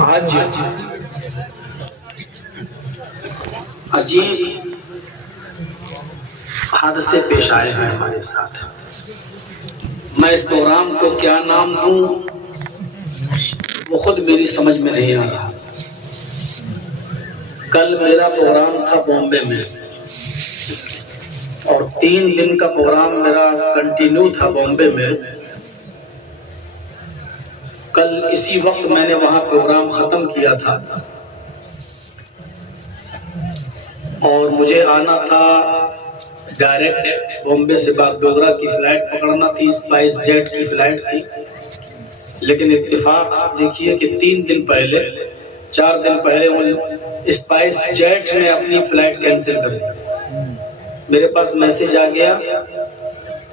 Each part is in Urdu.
آج عجیب حادثے پیش آئے ہیں ہمارے ساتھ. میں اس پروگرام کو کیا نام دوں وہ خود میری سمجھ میں نہیں آ رہا. کل میرا پروگرام تھا بامبے میں اور 3 دن کا پروگرام میرا کنٹینیو تھا بامبے میں. کل اسی وقت میں نے وہاں پروگرام ختم کیا تھا اور مجھے آنا تھا ڈائریکٹ بامبے سے باگڈوگرا کی فلائٹ پکڑنا تھی. اسپائس جیٹ کی فلائٹ تھی. لیکن اتفاق آپ دیکھیے کہ 3 دن پہلے 4 دن پہلے وہ اسپائس جیٹ نے اپنی فلائٹ کینسل کر دی. میرے پاس میسج آ گیا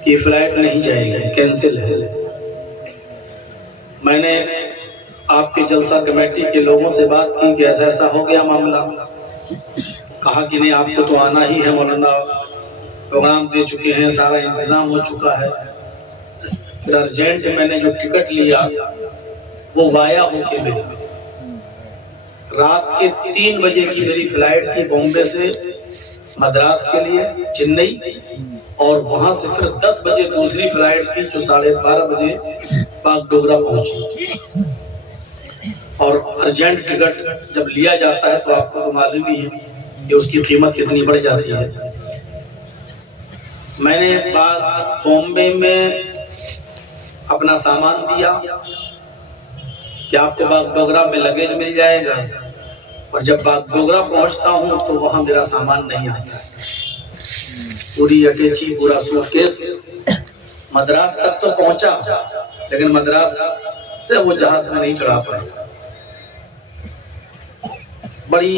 کہ فلائٹ نہیں جائے گی, کینسل ہے. میں نے آپ کے جلسہ کمیٹی کے لوگوں سے بات کی کہ ایسا ایسا ہو گیا معاملہ. کہا کہ نہیں آپ کو تو آنا ہی ہے مولانا, پروگرام دے چکے ہیں, سارا انتظام ہو چکا ہے. پھر ارجنٹ میں نے جو ٹکٹ لیا وہ وایا ہو کے ملا. رات کے 3 بجے کی میری فلائٹ تھی بامبے سے مدراس کے لیے چنئی, اور وہاں سے پھر 10 بجے دوسری فلائٹ تھی جو 12:30 بجے باگڈوگرا پہنچی. اور ارجنٹ ٹکٹ جب لیا جاتا ہے تو آپ کو معلوم ہی ہے کہ اس کی قیمت کتنی بڑھ جاتی ہے. میں نے بامبے میں اپنا سامان دیا کہ آپ کو باگڈوگرا میں لگیج مل جائے گا, اور جب باگڈوگرا پہنچتا ہوں تو وہاں میرا سامان نہیں آتا. پوری اٹیچی پورا سوٹ کیس مدراس تک تو پہنچا, لیکن مدراس سے وہ جہاز میں نہیں چڑھا پائے. بڑی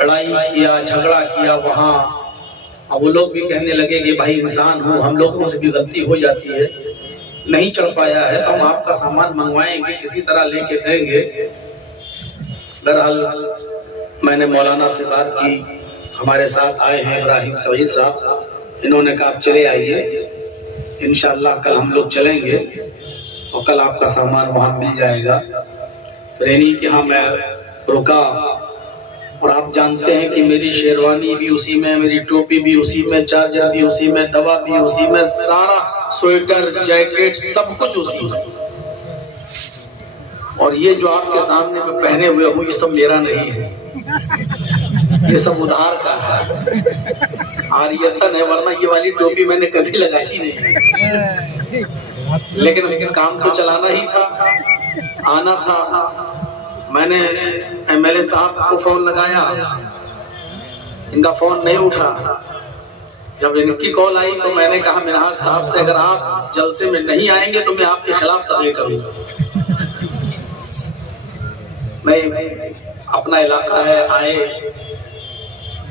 لڑائی کیا, جھگڑا کیا وہاں. اب وہ لوگ بھی کہنے لگے کہ بھائی انسان ہو, ہم لوگوں سے بھی غلطی ہو جاتی ہے, نہیں چڑھ پایا ہے تو ہم آپ کا سامان منگوائیں گے, کسی طرح لے کے دیں گے. بہرحال میں نے مولانا سے بات کی, ہمارے ساتھ آئے ہیں ابراہیم سعید صاحب. انہوں نے کہا آپ چلے آئیے, انشاءاللہ کل ہم لوگ چلیں گے اور کل آپ کا سامان وہاں مل جائے گا. رینی کے ہاں میں رکا, اور آپ جانتے ہیں کہ میری شیروانی بھی اسی میں, میری ٹوپی بھی اسی میں, چارجر بھی اسی میں, دوا بھی اسی میں, سارا سویٹر جیکٹ سب کچھ اسی میں. اور یہ جو آپ کے سامنے میں پہنے ہوئے ہوں یہ سب میرا نہیں ہے, یہ سب ادھار کا ہے, عاریتن ہے, ورنہ یہ والی ٹوپی میں نے کبھی لگائی نہیں. لیکن کام تو چلانا ہی تھا, آنا تھا. میں نے ایم ایل اے صاحب کو فون لگایا, ان کا فون نہیں اٹھا. جب ان کی کال آئی تو میں نے کہا منہاج صاحب سے اگر آپ جلسے میں نہیں آئیں گے تو میں آپ کے خلاف تحریک کروں گا. میں اپنا علاقہ ہے آئے,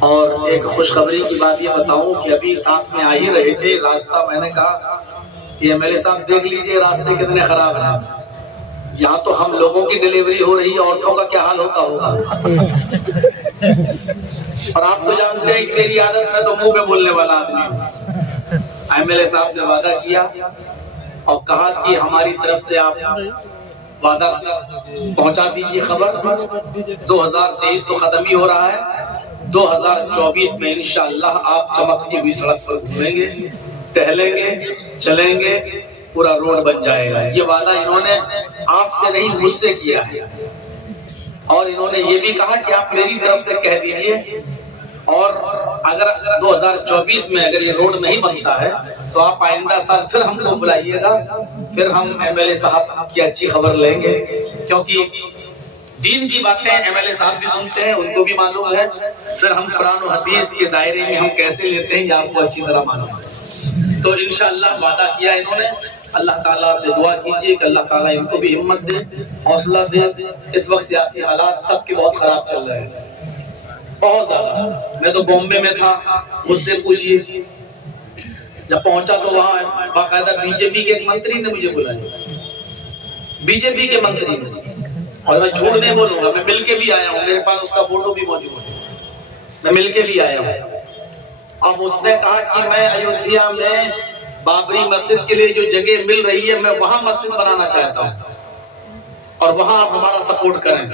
اور ایک خوشخبری کی بات یہ بتاؤں کہ ابھی ساتھ میں آ ہی رہے تھے. راستہ میں نے کہا کہ ایم ایل اے صاحب دیکھ لیجئے راستے کتنے خراب ہیں, یہاں تو ہم لوگوں کی ڈیلیوری ہو رہی ہے, عورتوں کا کیا حال ہوتا ہوگا. اور آپ تو جانتے ہیں کہ میری عادت ہے تو منہ پہ بولنے والا آدمی ہوں. ایم ایل اے صاحب سے وعدہ کیا اور کہا کہ ہماری طرف سے آپ وعدہ پہنچا دیجیے خبر. 2023 تو ختم ہی ہو رہا ہے, 2024 میں انشاءاللہ آپ چمکتی ہوئی سڑک پر گھومیں گے, ٹہلیں گے, چلیں گے, پورا روڈ بن جائے گا. یہ وعدہ انہوں نے آپ سے نہیں مجھ سے کیا ہے, اور انہوں نے یہ بھی کہا کہ آپ میری طرف سے کہہ دیجئے, اور اگر 2024 میں اگر یہ روڈ نہیں بنتا ہے تو آپ آئندہ سال پھر ہم کو بلائیے گا, پھر ہم ایم ایل اے صاحب کی اچھی خبر لیں گے. کیونکہ دین کی باتیں ایم ایل اے صاحب بھی سنتے ہیں, ان کو بھی معلوم ہے, پھر ہم قرآن و حدیث کے دائرے میں ہم کیسے لیتے ہیں یہ آپ کو اچھی طرح معلوم ہے. تو انشاءاللہ وعدہ کیا انہوں نے. اللہ تعالیٰ سے دعا کیجیے کہ اللہ تعالیٰ ان کو بھی ہمت دے, حوصلہ دے. اس وقت سیاسی حالات سب کے بہت خراب چل رہے ہیں, بہت زیادہ. میں تو بامبے میں تھا, مجھ سے پوچھیے, جب پہنچا تو وہاں باقاعدہ بی جے پی کے ایک منتری نے مجھے بلایا, بی جے پی کے منتری نے, اور میں جھوٹ نہیں بولوں گا, میں مل کے بھی آیا ہوں, میرے پاس اس کا فوٹو بھی موجود ہے, میں مل کے بھی آیا ہوں. اب اس نے کہا کہ میں ایودھیا میں بابری مسجد کے لیے جو جگہ مل رہی ہے میں وہاں مسجد بنانا چاہتا ہوں. اور وہاں آپ ہمارا سپورٹ کریں۔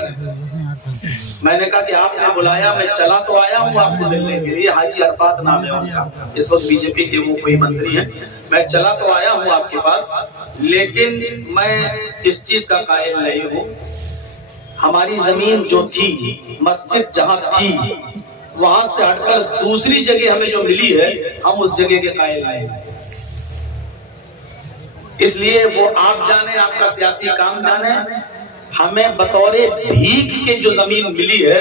میں نے کہا کہ آپ نے بلایا، میں چلا تو آیا ہوں آپ سے ملنے کے لیے، حاجی عرفات نام ہے ان کا، اس وقت بی جے پی کے وہ کوئی منتری ہیں، میں چلا تو آیا ہوں آپ کے پاس، لیکن میں اس چیز کا قائل نہیں ہوں۔ ہماری زمین جو تھی، مسجد جہاں تھی، وہاں سے ہٹ کر دوسری جگہ ہمیں جو ملی ہے، ہم اس جگہ کے قائل نہیں ہیں۔ اس لیے وہ آپ جانے، آپ کا سیاسی کام جانے، ہمیں بطور بھیک کے جو زمین ملی ہے،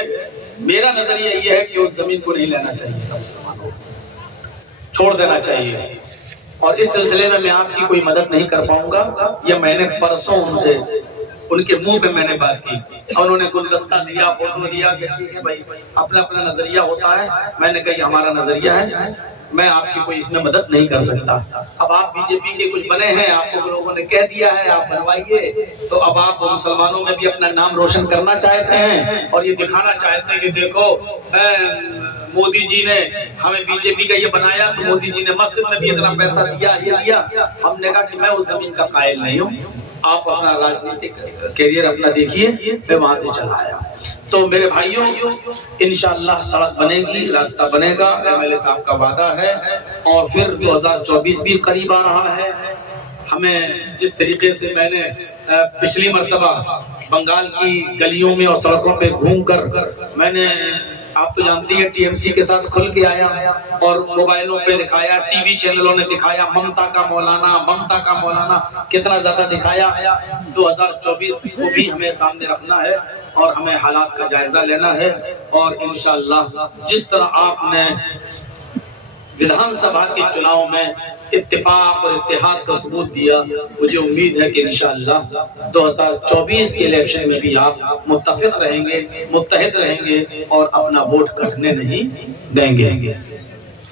میرا نظریہ یہ ہے کہ اس زمین کو نہیں لینا چاہیے، چھوڑ دینا چاہیے۔ اور اس سلسلے میں آپ کی کوئی مدد نہیں کر پاؤں گا۔ یہ میں نے پرسوں ان کے منہ پہ میں نے بات کی، اور انہوں نے گلدستہ دیا، فوٹو دیا کہ ٹھیک ہے بھائی، اپنا اپنا نظریہ ہوتا ہے۔ میں نے کہا یہ ہمارا نظریہ ہے، میں آپ کی کوئی اس میں مدد نہیں کر سکتا۔ اب آپ بی جے پی کے کچھ بنے ہیں، آپ کو لوگوں نے کہہ دیا ہے آپ بنوائیے، تو اب آپ مسلمانوں میں بھی اپنا نام روشن کرنا چاہتے ہیں اور یہ دکھانا چاہتے ہیں کہ دیکھو مودی جی نے ہمیں بی جے پی کا یہ بنایا، تو مودی جی نے مسجد میں بھی اتنا پیسہ دیا، یہ دیا۔ ہم نے کہا کہ میں اس زمین کا قائل نہیں ہوں، آپ اپنا راجنیتک کیریئر اپنا دیکھیے، میں وہاں سے چلا آیا۔ تو میرے بھائیوں، انشاءاللہ سڑک بنے گی، راستہ بنے گا، ایم ایل اے صاحب کا وعدہ ہے، اور پھر 2024 بھی قریب آ رہا ہے۔ ہمیں جس طریقے سے میں نے پچھلی مرتبہ بنگال کی گلیوں میں اور سڑکوں پہ گھوم کر میں نے، آپ تو جانتی ہیں، ٹی ایم سی کے ساتھ کھل کے آیا اور موبائلوں پہ دکھایا، ٹی وی چینلوں نے دکھایا، ممتا کا مولانا، ممتا کا مولانا، کتنا زیادہ دکھایا۔ 2024 کو بھی ہمیں سامنے رکھنا ہے اور ہمیں حالات کا جائزہ لینا ہے، اور انشاءاللہ جس طرح آپ نے وِدھان سبھا کے چناؤ میں اتفاق اور اتحاد کا ثبوت دیا، مجھے امید ہے کہ انشاءاللہ 2024 کے الیکشن میں بھی آپ متفق رہیں گے، متحد رہیں گے اور اپنا ووٹ کٹنے نہیں دیں گے۔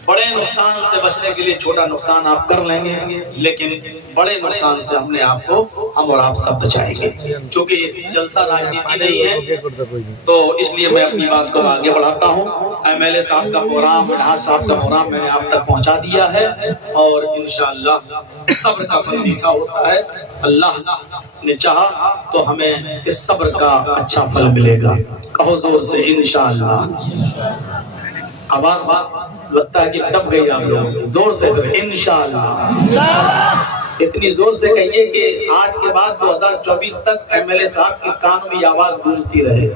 بڑے نقصان سے بچنے کے لیے چھوٹا نقصان آپ کر لیں گے، لیکن بڑے نقصان سے ہم اور آپ سب بچائیں گے، کیونکہ اس جلسہ راجنیتی نہیں ہے۔ تو اس لیے میں اپنی بات کو آگے بڑھاتا ہوں۔ ایم ایل اے صاحب کا پروگرام، وڈھان صاحب کا پروگرام میں نے آپ تک پہنچا دیا ہے، اور انشاءاللہ صبر کا پھل میٹھا ہوتا ہے۔ اللہ نے چاہا تو ہمیں اس صبر کا اچھا پھل ملے گا۔ کہو زور سے انشاءاللہ۔ آواز لگتا ہے کہ دب گئی آپ لوگ، زور سے انشاءاللہ، اتنی زور سے کہیے کہ آج کے بعد 2024 تک ایم ایل اے صاحب کے کان میں آواز گونجتی رہے،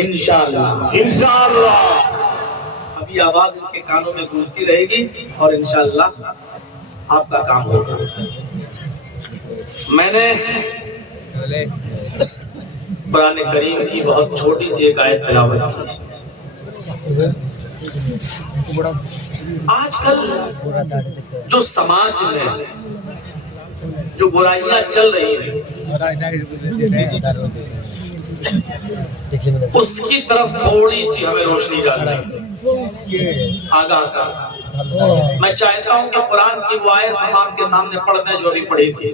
انشاءاللہ، انشاءاللہ۔ ابھی آواز ان کے کانوں میں گونجتی رہے گی اور انشاءاللہ آپ کا کام ہوگا۔ میں نے قرآن کریم کی بہت چھوٹی سی ایک آیت تلاوت کی۔ آج کل جو سماج میں جو برائیاں چل رہی ہیں، اس کی طرف تھوڑی سی ہمیں روشنی ڈالنی ہے، آگاہ کر۔ میں چاہتا ہوں کہ قرآن کی وہ آیت ہم آپ کے سامنے پڑھ دیں جو ابھی پڑھی تھی۔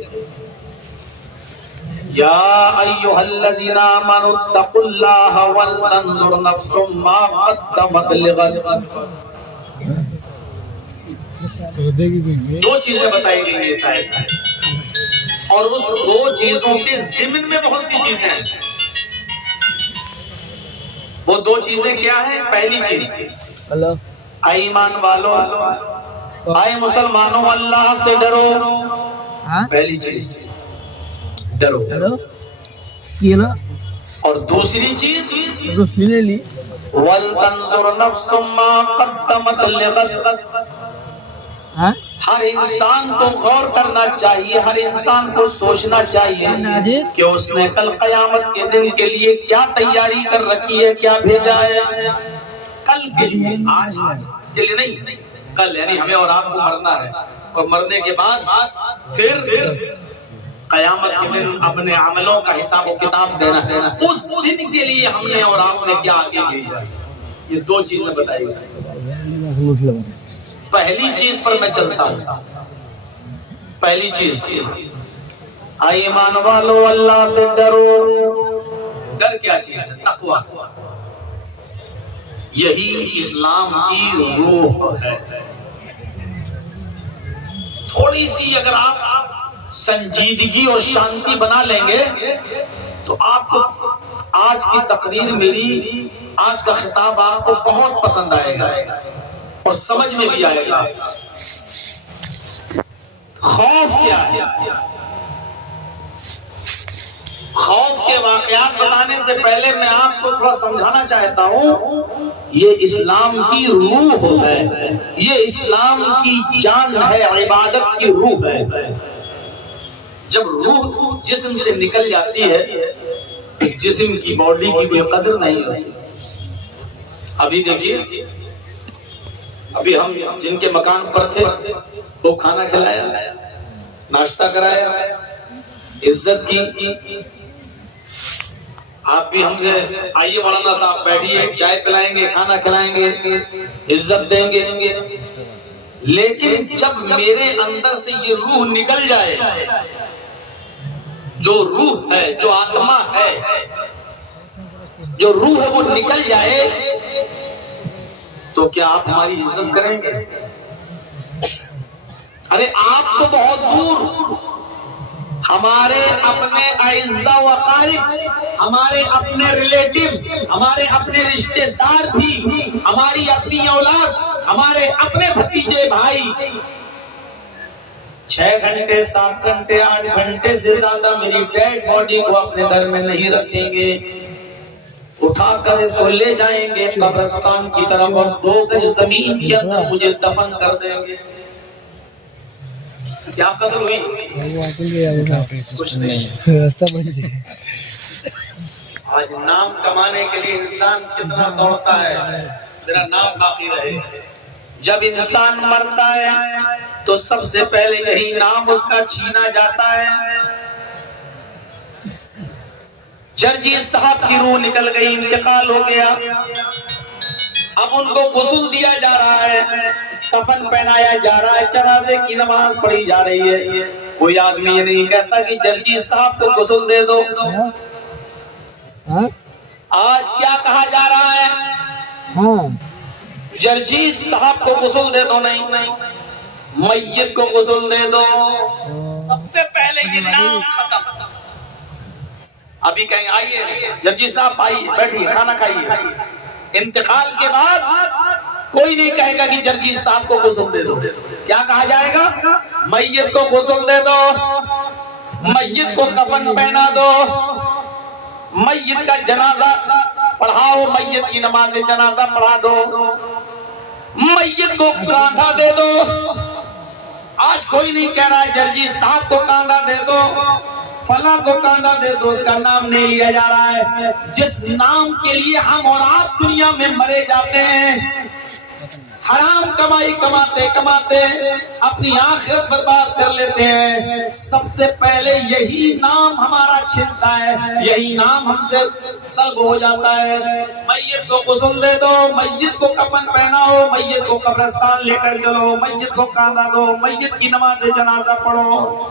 یا ایھا الذین آمنوا اتقوا اللہ ولتنظر نفس ما قدمت لغد۔ دو چیزیں بتائی گئی ہیں اس آیت میں، اور اس دو چیزوں کے ضمن میں بہت سی چیزیں ہیں۔ وہ دو چیزیں کیا ہیں؟ پہلی چیز، اے ایمان والو، اے مسلمانوں، اللہ سے ڈرو۔ پہلی چیز ڈرو، اور دوسری چیز وَلْتَنْظُرْ نَفْسٌ مَّا قَدَّمَتْ لِغَدٍ۔ ہر انسان کو غور کرنا چاہیے، ہر انسان کو سوچنا چاہیے کہ اس نے کل قیامت کے دن کے لیے کیا تیاری کر رکھی ہے، کیا بھیجا ہے کل کے لیے، آج کے لیے نہیں، کل یعنی ہمیں اور آپ کو مرنا ہے، اور مرنے کے بعد پھر قیامت کے دن اپنے عملوں کا حساب و کتاب دینا ہے۔ اس دن کے لیے ہم نے اور آپ نے کیا آگے بھیجا۔ یہ دو چیزیں بتائی گئی۔ پہلی چیز پر میں چلتا ہوں۔ پہلی چیز، اے ایمان والو، اللہ سے ڈرو۔ ڈر کیا چیز ہے؟ تقویٰ۔ یہی اسلام کی روح ہے۔ تھوڑی سی اگر آپ سنجیدگی اور شانتی بنا لیں گے تو آپ کو آج کی تقریر میری، آج کا خطاب آپ کو بہت پسند آئے گا اور سمجھ میں بھی آئے گا۔ خوف کیا ہے؟ خوف کے واقعات بتانے سے پہلے میں آپ کو تھوڑا سمجھانا چاہتا ہوں، یہ اسلام کی روح ہے، یہ اسلام کی جان ہے، عبادت کی روح ہے۔ جب روح جسم سے نکل جاتی ہے، جسم کی باڈی کی کوئی قدر نہیں ہوتی۔ ابھی دیکھیے، ابھی ہم جن کے مکان پر تھے وہ کھانا کھلایا، ناشتہ کرایا، عزت کی۔ آپ بھی ہم سے آئیے مولانا صاحب بیٹھیے، چائے پلائیں گے، کھانا کھلائیں گے، عزت دیں گے۔ لیکن جب میرے اندر سے یہ روح نکل جائے، جو روح ہے، جو آتما ہے، جو روح ہے وہ نکل جائے تو کیا آپ ہماری عزت کریں گے؟ ارے آپ تو بہت دور، ہمارے اپنے اعزاء و اقارب، ہمارے اپنے ریلیٹیوز، ہمارے اپنے رشتے دار بھی، ہماری اپنی اولاد، ہمارے اپنے بھتیجے بھائی 6 گھنٹے 7 گھنٹے 8 گھنٹے سے زیادہ میری ڈیڈ باڈی کو اپنے گھر میں نہیں رکھیں گے، اٹھا کر اس کو لے جائیں گے قبرستان کی طرف اور 2 گز زمین کے اندر مجھے دفن کر دیں گے۔ کیا قدر ہوئی؟ کچھ نہیں۔ آج نام کمانے کے لیے انسان کتنا دوڑتا ہے، میرا نام باقی رہے۔ جب انسان مرتا ہے تو سب سے پہلے یہی نام اس کا چھینا جاتا ہے۔ جرجیت صاحب کی روح نکل گئی، انتقال ہو گیا، اب ان کو غسل دیا جا رہا ہے، کفن پہنایا جا رہا ہے، جنازے کی نماز پڑھی جا رہی ہے۔ کوئی آدمی یہ نہیں کہتا کہ جرجیت صاحب کو غسل دے دو۔ آج کیا کہا جا رہا ہے؟ جرجیت صاحب کو غسل دے دو، نہیں، میت کو غسل دے دو۔ سب سے پہلے یہ نام ختم۔ ابھی کہیں آئیے جرجیت صاحب آئیے، بیٹھیے، کھانا کھائیے۔ انتقال کے بعد کوئی نہیں کہے گا کہ جرجیت صاحب کو غسل دے دو۔ کیا کہا جائے گا؟ میت کو غسل دے دو، میت کو کفن پہنا دو، میت کا جنازہ پڑھاؤ، میت کی نماز جنازہ پڑھا دو، میت کو کاندھا دے دو۔ آج کوئی نہیں کہہ رہا ہے جرجیت صاحب کو کاندھا دے دو، فلاں کو کاندھا دے دو، اس کا نام نہیں لیا جا رہا ہے۔ جس نام کے لیے ہم اور آپ دنیا میں مرے جاتے ہیں، حرام کمائی کماتے کماتے اپنی آخرت برباد کر لیتے ہیں، سب سے پہلے یہی نام ہمارا چھنتا ہے، یہی نام ہم سے سلب ہو جاتا ہے۔ میت کو غسل دے دو، میت کو کفن پہناؤ، میت کو قبرستان لے کر چلو، میت کو کاندھا دو، میت کی نماز جنازہ پڑھو۔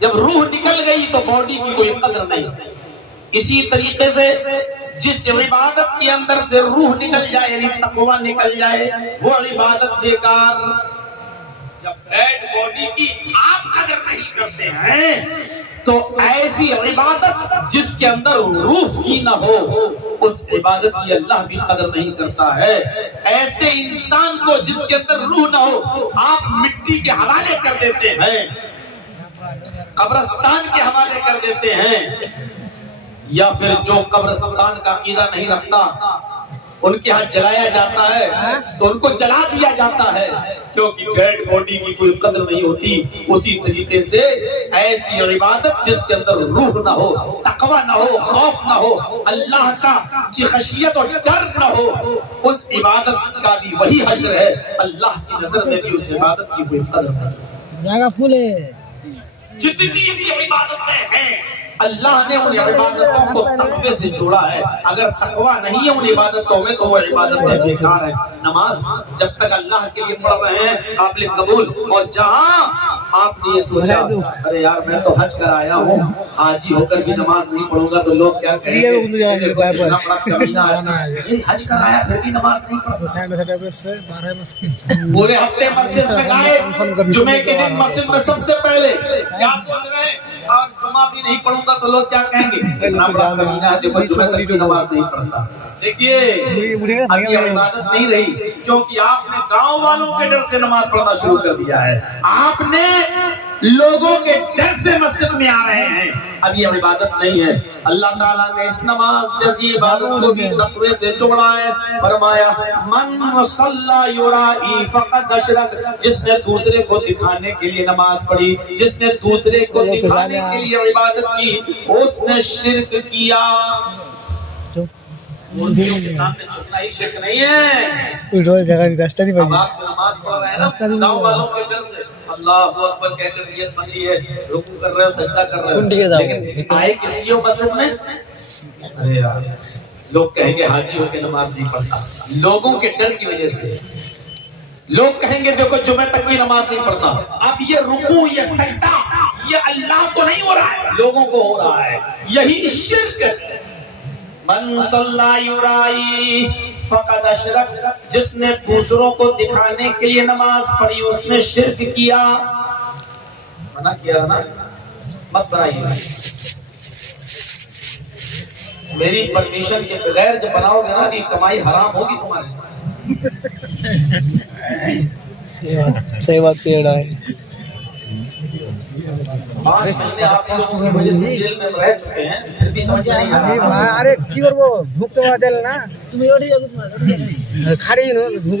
جب روح نکل گئی تو باڈی کی کوئی قدر نہیں۔ اسی طریقے سے جس عبادت کے اندر سے روح نکل جائے، یعنی تقویٰ نکل جائے، وہ عبادت بیکار۔ جب ڈیڈ باڈی کی آپ قدر نہیں کرتے ہیں تو ایسی عبادت جس کے اندر روح ہی نہ ہو، اس عبادت کی اللہ بھی قدر نہیں کرتا ہے۔ ایسے انسان کو جس کے اندر روح نہ ہو آپ مٹی کے حوالے کر دیتے ہیں، قبرستان کے حوالے کر دیتے ہیں، یا پھر جو قبرستان کا عقیدہ نہیں رکھتا ان کے ہاں جلایا جاتا ہے تو ان کو جلا دیا جاتا ہے، کیونکہ ڈیڈ باڈی کی کوئی قدر نہیں ہوتی۔ اسی طریقے سے ایسی عبادت جس کے اندر روح نہ ہو، تقویٰ نہ ہو، خوف نہ ہو، اللہ کی خشیت اور ڈر نہ ہو، اس عبادت کا بھی وہی حشر ہے۔ اللہ کی نظر میں بھی اس عبادت کی کوئی قدر نہیں۔ جگہ پھول ہے، جتنی بھی عبادتیں ہیں اللہ نے ان عبادتوں کو تقوی سے جوڑا ہے۔ اگر تقوی نہیں ہے ان عبادتوں میں تو وہ عبادتیں بیکار ہے۔ نماز جب تک اللہ کے لیے پڑھ رہے ہیں قابل قبول، اور جہاں آپ نے یہ سوچا ارے یار میں تو حج کر آیا ہوں، حاجی ہو کر بھی نماز نہیں پڑھوں گا تو لوگ کیا کہیں گے، حج کر آیا پھر بھی نماز نہیں پڑھتا، پورے ہفتے مسجد میں گئے، جمعے کے دن مسجد میں سب سے پہلے کیا سوچ رہے ہیں، اور جمعہ بھی نہیں پڑھوں گا تو لوگ کیا کہیں گے، جمعے تک کی نماز نہیں پڑھتا۔ دیکھیے اب یہ عبادت نہیں رہی، کیونکہ آپ نے گاؤں والوں کے ڈر سے نماز پڑھنا شروع کر دیا ہے، آپ نے لوگوں کے ڈر سے مسجد میں آ رہے ہیں، اب یہ عبادت نہیں ہے۔ اللہ تعالیٰ نے اس نماز جیسی عبادت کو بھی تقوی سے جوڑا ہے، فرمایا من صلی یرائی فقد اشرک، جس نے دوسرے کو دکھانے کے لیے نماز پڑھی، جس نے دوسرے کو دکھانے کے لیے عبادت کی، اس نے شرک کیا۔ مردیوں کے سامنے جھکنا ہی شرک نہیں ہے۔ اب آپ نماز پڑھ رہے ہیں نا گاؤں والوں کے ڈر سے، اللہ اکبر کہہ کر نیت بندی ہے، رکوع کر رہے ہو، سجدہ کر رہے ہو، لیکن آئے کس لیے مسجد میں، ارے یار لوگ کہیں گے حاجی ہو کے نماز نہیں پڑھتا، لوگوں کے ڈر کی وجہ سے لوگ کہیں گے دیکھو جمعہ تک بھی نماز نہیں پڑھتا۔ اب یہ رکوع یہ سجدہ یہ اللہ کو نہیں ہو رہا ہے، لوگوں کو ہو رہا ہے، یہی شرک ہے۔ من صلی یرائی فقد اشرک، جس نے دوسروں کو دکھانے کے لیے نماز پڑھی اس نے شرک کیا۔ منع کیا نا، مت بنائیے، میری پرمیشن کے بغیر جو بناؤ گے نا یہ کمائی حرام ہوگی تمہاری۔ صحیح بات کہہ رہا ہے۔ 5 مہینے آپ لوگوں کی وجہ سے جیل میں رہ چکے ہیں، پھر بھی سمجھ نہیں آ رہا۔ আরে কি করব ভুক তো দেল না তুমি ওঠি যাও তোমার খাড়ি নো ভুক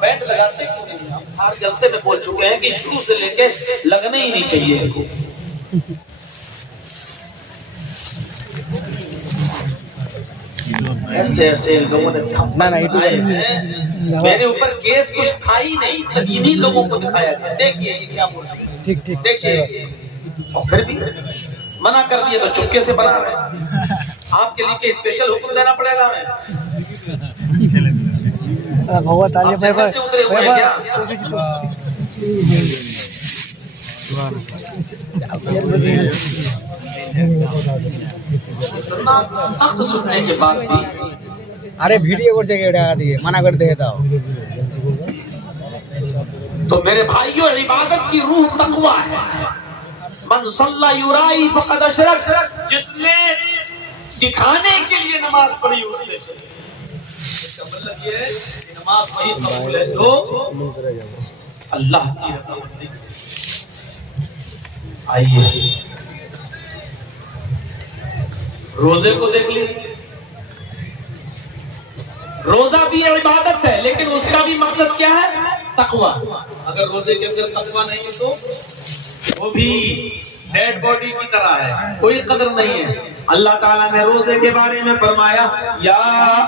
بینڈ لگاتے کیوں نہیں؟ ہم ہر جلسے میں بول چکے ہیں کہ شروع سے لے کے لگنے ہی نہیں چاہیے اس کو۔ ایسے ایسے لوگوں نے میرے اوپر کیس کچھ تھا ہی نہیں، سب انہی لوگوں کو دکھایا گیا۔ دیکھیے یہ کیا بول رہا ہے، ٹھیک ٹھیک دیکھیے، اور پھر بھی منع کر دیا تو چپکے سے بنا رہے ہیں۔ آپ کے لیے اسپیشل حکم دینا پڑے گا ہمیں۔ بہت عالی بھائی جنت سے اترے ہوئے ہیں کیا؟ سخت سننے کے بعد بھی আরে ভিডিও করছে কে টাকা দিয়ে মানা করে দিয়ে দাও। تو میرے بھائیوں عبادت کی روح تقوی ہے۔ من صلی یرائی فقد اشرک، جس نے دکھانے کے لیے نماز پڑھی اس نے شرک کیا۔ اس کا مطلب یہ ہے کہ نماز وہی قبول ہے جو اللہ کی رضا مندی کے لیے۔ آئیے روزے کو دیکھ لیجیے، روزہ بھی عبادت ہے لیکن اس کا بھی مقصد کیا ہے؟ تقوی۔ اگر روزے کے اندر تقوی نہیں ہے تو وہ بھی ڈیڈ باڈی کی طرح ہے، کوئی قدر نہیں ہے۔ اللہ تعالیٰ نے روزے کے بارے میں فرمایا یا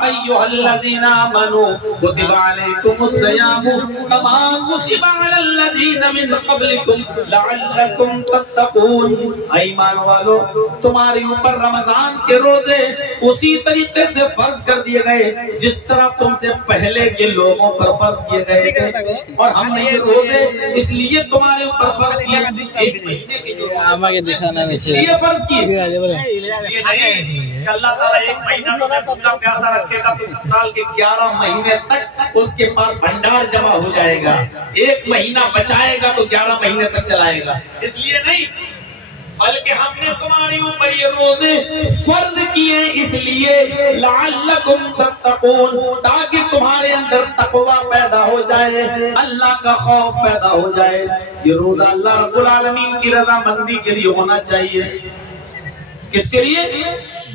ایھا الذین آمنوا کتب علیکم الصیام کما کتب علی الذین من قبلکم لعلکم تتقون، اے ایمان والو تمہارے اوپر رمضان کے روزے اسی طریقے سے فرض کر دیے گئے جس طرح تم سے پہلے کے لوگوں پر فرض کیے گئے تھے، اور ہم نے یہ روزے اس لیے تمہارے اوپر فرض کیے ایک مہینے کے جو یہ فرض کیے یہ نہیں کہ اللہ تعالیٰ ایک مہینہ تمہیں بھوکا پیاسا رکھے گا تو سال کے 11 مہینے تک اس کے پاس بھنڈار جمع ہو جائے گا، ایک مہینہ بچائے گا تو 11 مہینے تک چلائے گا، اس لیے نہیں، بلکہ ہم نے تمہاری اوپر یہ روزے فرض کیے اس لیے لعلکم تتقون، تاکہ تمہارے اندر تقوی پیدا ہو جائے، اللہ کا خوف پیدا ہو جائے۔ یہ روزہ اللہ رب العالمین کی رضا مندی کے لیے ہونا چاہیے۔ کس کے لیے؟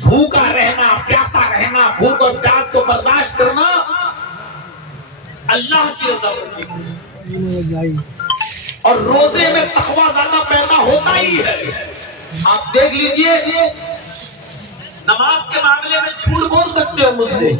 بھوکا رہنا، پیاسا رہنا، بھوک اور پیاس کو برداشت کرنا اللہ کی رضا مندی کے لیے، اور روزے میں تقوی زیادہ پیدا ہوتا ہی ہے۔ آپ دیکھ لیجئے نماز کے معاملے میں جھوٹ بول سکتے ہو مجھ سے،